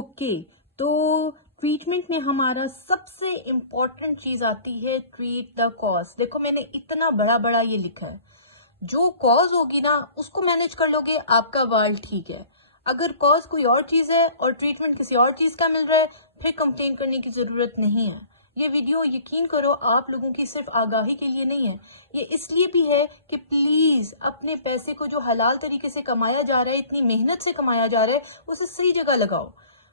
Okay, तो treatment में हमारा सबसे इम्पोर्टेंट चीज आती है ट्रीट द कॉज। देखो मैंने इतना बड़ा बड़ा ये लिखा है, जो कॉज होगी ना उसको मैनेज कर लोगे, आपका वर्ल्ड ठीक है। अगर कॉज कोई और चीज है और ट्रीटमेंट किसी और चीज का मिल रहा है, फिर कंप्लेन करने की जरूरत नहीं है। ये वीडियो यकीन करो आप लोगों की सिर्फ आगाही के लिए नहीं है, ये इसलिए भी है कि प्लीज अपने पैसे को जो हलाल तरीके से कमाया जा रहा है, इतनी मेहनत से कमाया जा रहा है, उसे सही जगह लगाओ।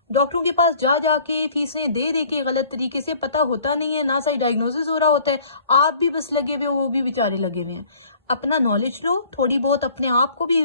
डॉक्टरों के पास जा जाके फीसें दे दे के गलत तरीके से पता होता नहीं है, ना सही डायग्नोसिस हो रहा होता है, आप भी बस लगे हुए हो, वो भी बेचारे लगे हुए हैं। अपना नॉलेज लो थोड़ी बहुत, अपने आप को भी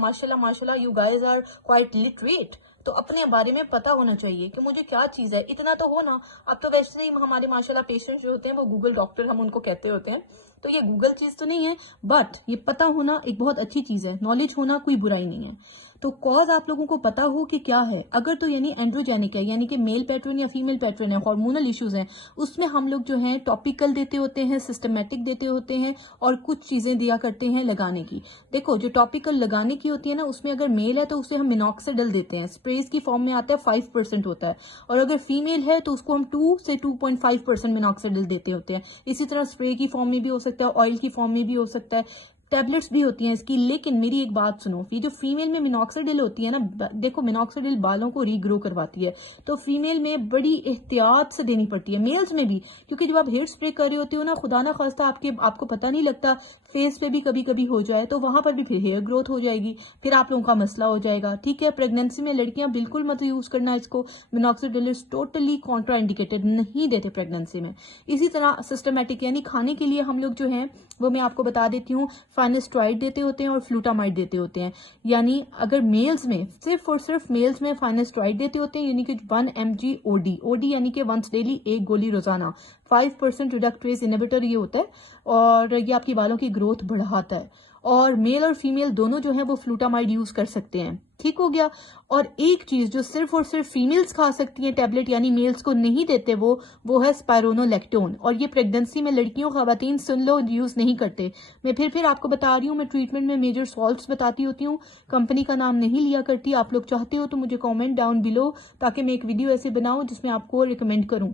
माशाल्लाह माशाल्लाह you guys are quite literate, तो अपने बारे में पता होना चाहिए कि मुझे क्या चीज है, इतना तो हो ना। अब तो वैसे ही हमारे माशाल्लाह पेशेंट्स जो होते हैं वो गूगल डॉक्टर हम उनको कहते होते हैं, तो ये गूगल चीज तो नहीं है, बट ये पता होना एक बहुत अच्छी चीज है। नॉलेज होना कोई बुराई नहीं है। तो कॉज आप लोगों को पता हो कि क्या है, अगर तो यानी एंड्रोजेनिक है, यानी कि मेल पैटर्न या फीमेल पैटर्न है, हार्मोनल इश्यूज हैं, उसमें हम लोग जो है टॉपिकल देते होते हैं, सिस्टमेटिक देते होते हैं, और कुछ चीजें दिया करते हैं लगाने की। देखो जो टॉपिकल लगाने की होती है ना, उसमें अगर मेल है तो उसे हम मिनॉक्सिडिल देते हैं, स्प्रेज की फॉर्म में आता है, 5% होता है। और अगर फीमेल है तो उसको हम 2 से 2.5% मिनॉक्सिडिल देते होते हैं। इसी तरह स्प्रे की फॉर्म में भी हो सकता है, ऑयल की फॉर्म में भी हो सकता है, टैबलेट्स भी होती हैं इसकी। लेकिन मेरी एक बात सुनो, ये जो फीमेल में मिनॉक्सिडिल होती है ना, देखो मिनॉक्सिडिल बालों को रीग्रो करवाती है, तो फीमेल में बड़ी एहतियात से देनी पड़ती है, मेल्स में भी, क्योंकि जब आप हेयर स्प्रे कर रहे होते हो ना, खुदा ना खास्ता आपको पता नहीं लगता, फेस पे भी कभी कभी हो जाए तो वहां पर भी फिर हेयर ग्रोथ हो जाएगी, फिर आप लोगों का मसला हो जाएगा। ठीक है, प्रेगनेंसी में लड़कियां बिल्कुल मत यूज करना इसको, minoxidil is totally Contra indicated, नहीं देते प्रेगनेंसी में। इसी तरह सिस्टमेटिक यानी खाने के लिए हम लोग जो है वो मैं आपको बता देती हूँ, फाइनेस्ट्राइड देते होते हैं और फ्लूटामाइड देते होते हैं। यानी अगर मेल्स में, सिर्फ और सिर्फ मेल्स में फाइनेस्ट्राइड देते होते हैं, यानी कि 1 mg ओडी, ओडी यानी कि वंस डेली, एक गोली रोजाना, 5% रिडक्टेज इनहिबिटर ये होता है, और ये आपकी बालों की ग्रोथ बढ़ाता है। और मेल और फीमेल दोनों जो है वो फ्लूटामाइड यूज कर सकते हैं। ठीक हो गया। और एक चीज जो सिर्फ और सिर्फ फीमेल्स खा सकती हैं टैबलेट, यानी मेल्स को नहीं देते, वो है स्पाइरोनोलेक्टोन। और ये प्रेगनेंसी में लड़कियों खवातीन सुन लो यूज नहीं करते। मैं फिर आपको बता रही हूँ, मैं ट्रीटमेंट में मेजर सॉल्ट्स बताती होती हूँ, कंपनी का नाम नहीं लिया करती। आप लोग चाहते हो तो मुझे कॉमेंट डाउन बिलो, ताकि मैं एक वीडियो ऐसे बनाऊं जिसमें आपको रिकमेंड करूं।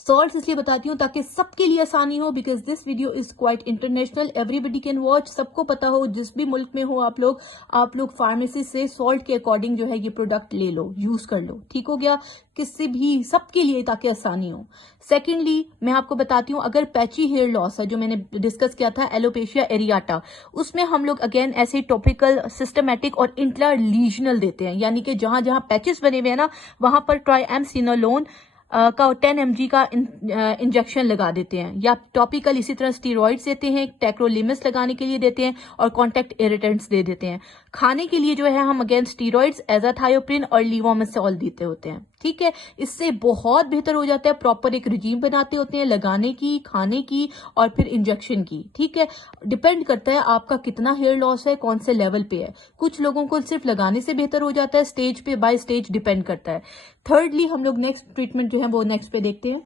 सॉल्ट्स इसलिए बताती हूँ ताकि सबके लिए आसानी हो, because this video is quite international, everybody can watch, सबको पता हो, जिस भी मुल्क में हो आप लोग फार्मेसी से सॉल्ट के अकॉर्डिंग जो है ये प्रोडक्ट ले लो, यूज कर लो। ठीक हो गया, किसी भी सबके लिए, ताकि आसानी हो। सेकेंडली मैं आपको बताती हूँ, अगर पैची हेयर लॉस है, जो मैंने डिस्कस किया था एलोपेशिया एरियाटा, उसमें हम लोग अगेन ऐसे टॉपिकल, सिस्टमेटिक और इंट्रालीजनल देते हैं, यानी कि जहां जहां पैचेस बने हुए हैं ना, वहां पर ट्राइएमसिनोलोन का 10 mg का इंजेक्शन लगा देते हैं, या टॉपिकल इसी तरह स्टीरॉइड्स देते हैं, टेक्रोलिमस लगाने के लिए देते हैं, और कॉन्टैक्ट इरिटेंट्स दे देते हैं। खाने के लिए जो है हम अगेन स्टीरॉइड्स, एजाथायोप्रिन और लीवोमेसोल देते होते हैं। ठीक है, इससे बहुत बेहतर हो जाता है। प्रॉपर एक रिजीम बनाते होते हैं लगाने की, खाने की और फिर इंजेक्शन की। ठीक है, डिपेंड करता है आपका कितना हेयर लॉस है, कौन से लेवल पे है। कुछ लोगों को सिर्फ लगाने से बेहतर हो जाता है, स्टेज पे बाय स्टेज डिपेंड करता है। थर्डली हम लोग नेक्स्ट ट्रीटमेंट जो है वो नेक्स्ट पे देखते हैं।